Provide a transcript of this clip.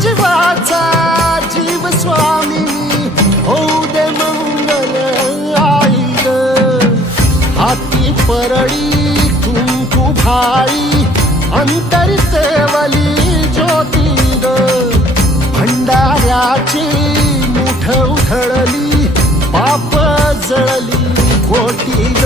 जीवाचा जीव स्वामिनी होऊ दे मंगल आई ग. हाती परळी कुंकू भाई अंतरितेवली ज्योती ग. भंडाऱ्याची मुठ उधळली पाप जळली कोटी ग.